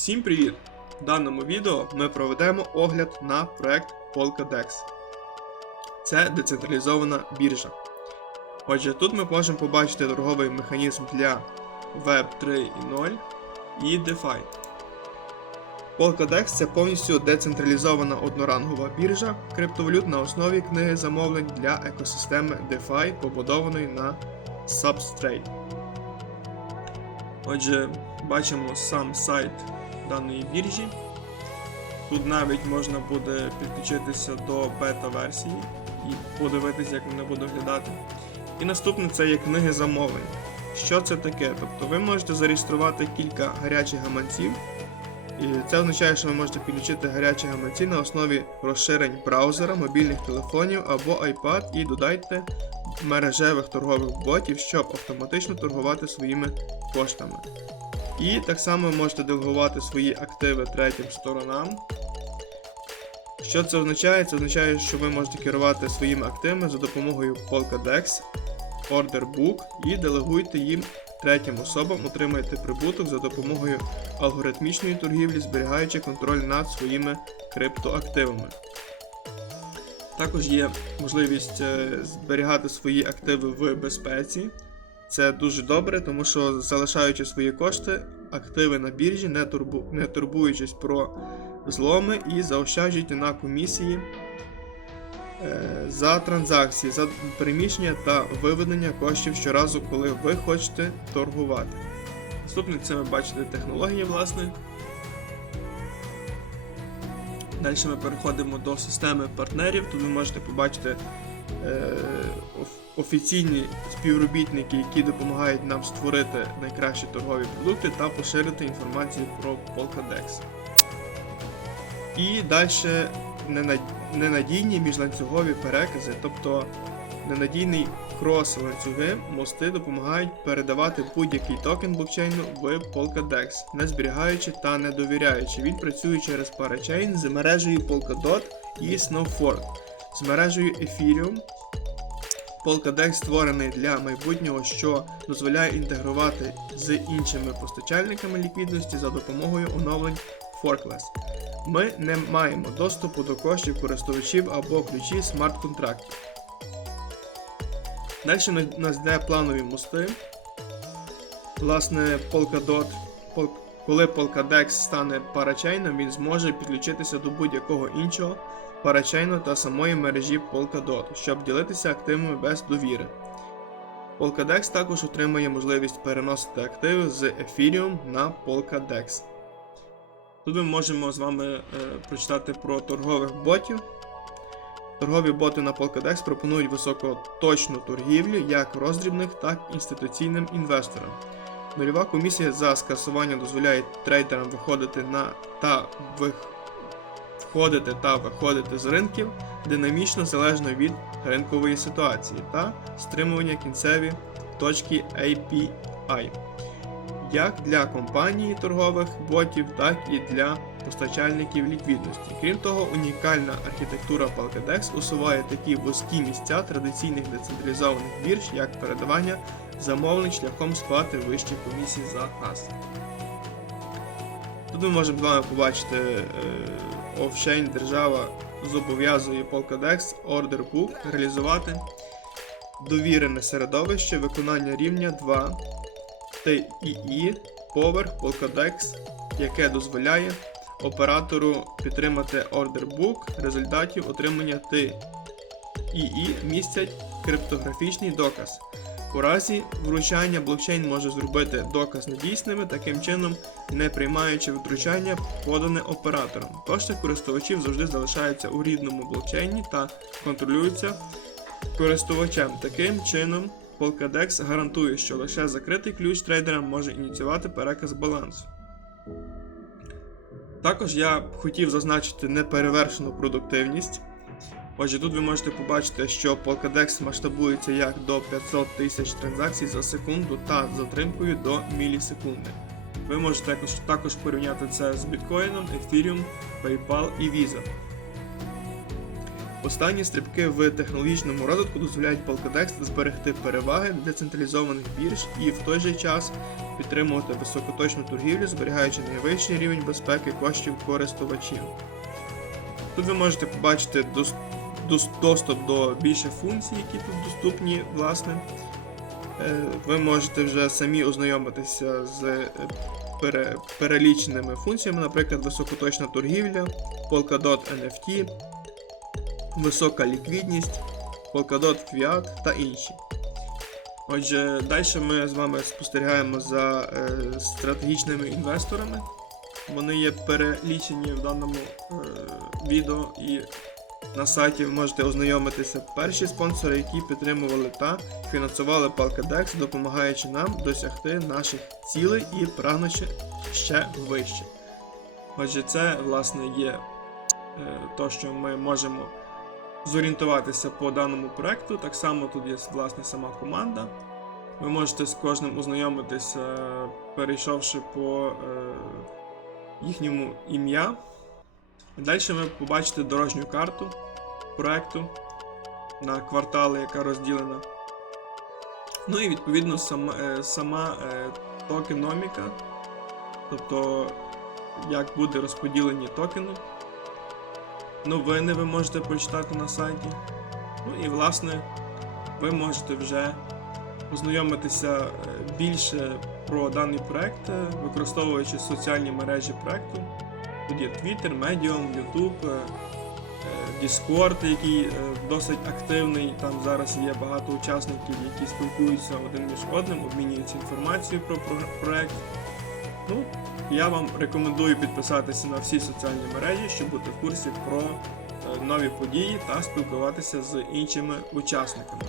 Всім привіт! В даному відео ми проведемо огляд на проект Polkadeix. Це децентралізована біржа. Отже, тут ми можемо побачити торговий механізм для Web 3.0 і DeFi. Polkadeix це повністю децентралізована однорангова біржа криптовалют на основі книги замовлень для екосистеми DeFi, побудованої на Substrate. Отже, бачимо сам сайт даної біржі. Тут навіть можна буде підключитися до бета-версії і подивитися, як вона буде виглядати. І наступне це є книги замовлень. Що це таке? Тобто ви можете зареєструвати кілька гарячих гаманців, і це означає, що ви можете підключити гарячі гаманці на основі розширень браузера, мобільних телефонів або iPad і додайте мережевих торгових ботів, щоб автоматично торгувати своїми коштами. І так само ви можете делегувати свої активи третім сторонам. Що це означає? Це означає, що ви можете керувати своїми активами за допомогою Polkadeix, Order Book і делегуйте їм третім особам, отримаєте прибуток за допомогою алгоритмічної торгівлі, зберігаючи контроль над своїми криптоактивами. Також є можливість е, зберігати свої активи в безпеці. Це дуже добре, тому що залишаючи свої кошти, активи на біржі, не, турбу... не турбуючись про зломи і заощаджуйте на комісії е, за транзакції, за переміщення та виведення коштів щоразу, коли ви хочете торгувати. Наступне це ви бачите технології, власне. Далі ми переходимо до системи партнерів. Тут ви можете побачити офіційні співробітники, які допомагають нам створити найкращі торгові продукти та поширити інформацію про Polkadeix. І далі ненадійні міжланцюгові перекази, тобто ненадійний крос-ланцюги, мости допомагають передавати будь-який токен блокчейну в Polkadeix, не зберігаючи та не довіряючи. Він працює через парачейн з мережею Polkadot і Snowfork, з мережею Ethereum. Polkadeix створений для майбутнього, що дозволяє інтегрувати з іншими постачальниками ліквідності за допомогою оновлень Forkless. Ми не маємо доступу до коштів користувачів або ключі смарт-контрактів. Далі нас йде планові мости. Власне, Polkadot, Pol- коли Polkadeix стане парачейном, він зможе підключитися до будь-якого іншого парачейну та самої мережі Polkadot, щоб ділитися активами без довіри. Polkadeix також отримає можливість переносити активи з Ethereum на Polkadeix. Тут ми можемо з вами е, прочитати про торгових ботів. Торгові боти на Polkadeix пропонують високоточну торгівлю як роздрібних, так і інституційним інвесторам. Нульова комісія за скасування дозволяє трейдерам виходити на та вих... входити та виходити з ринків динамічно залежно від ринкової ситуації та стримування кінцеві точки API як для компаній торгових ботів, так і для постачальників ліквідності. Крім того, унікальна архітектура Polkadeix усуває такі вузькі місця традиційних децентралізованих бірж, як передавання замовлень шляхом сплати вищих комісій за газ. Тут ми можемо з вами побачити е, офшейн держава зобов'язує Polkadeix Order Book реалізувати довірене середовище виконання рівня 2 TII поверх Polkadeix, яке дозволяє оператору підтримати Order Book результатів отримання TII містять криптографічний доказ. У разі вручання блокчейн може зробити доказ недійсними, таким чином не приймаючи втручання, подане оператором. Кошти користувачів завжди залишаються у рідному блокчейні та контролюються користувачем. Таким чином, Polkadeix гарантує, що лише закритий ключ трейдера може ініціювати переказ балансу. Також я хотів зазначити неперевершену продуктивність. Отже, тут ви можете побачити, що Polkadeix масштабується як до 500 тисяч транзакцій за секунду та затримкою до мілісекунди. Ви можете також, також порівняти це з біткоїном, Ethereum, PayPal і Visa. Останні стрибки в технологічному розвитку дозволяють Polkadeix зберегти переваги децентралізованих бірж і в той же час підтримувати високоточну торгівлю, зберігаючи найвищий рівень безпеки коштів користувачів. Тут ви можете побачити дос- дос- доступ до більше функцій, які тут доступні, власне. Е, Ви можете вже самі ознайомитися з е, пере- переліченими функціями, наприклад, високоточна торгівля, Polkadot NFT, висока ліквідність, Polkadot Fiat та інші. Отже, далі ми з вами спостерігаємо за е, стратегічними інвесторами. Вони є перелічені в даному е, відео і на сайті ви можете ознайомитися перші спонсори, які підтримували та фінансували Palkadex, допомагаючи нам досягти наших цілей і прагнучи ще вище. Отже, це власне є е, то, що ми можемо зорієнтуватися по даному проекту. Так само тут є власне сама команда. Ви можете з кожним ознайомитися, перейшовши по е, їхньому ім'я. Далі ви побачите дорожню карту проекту на квартали, яка розділена. Ну і відповідно сама, е, сама е, токеноміка, тобто як буде розподілені токени. Новини ви можете прочитати на сайті. Ну і власне ви можете вже ознайомитися е, більше про даний проект, використовуючи соціальні мережі проекту. Тут є Twitter, Medium, YouTube, е, е, Discord, який е, досить активний. Там зараз є багато учасників, які спілкуються один між одним, обмінюються інформацією про про- проект. Ну, я вам рекомендую підписатися на всі соціальні мережі, щоб бути в курсі про нові події та спілкуватися з іншими учасниками.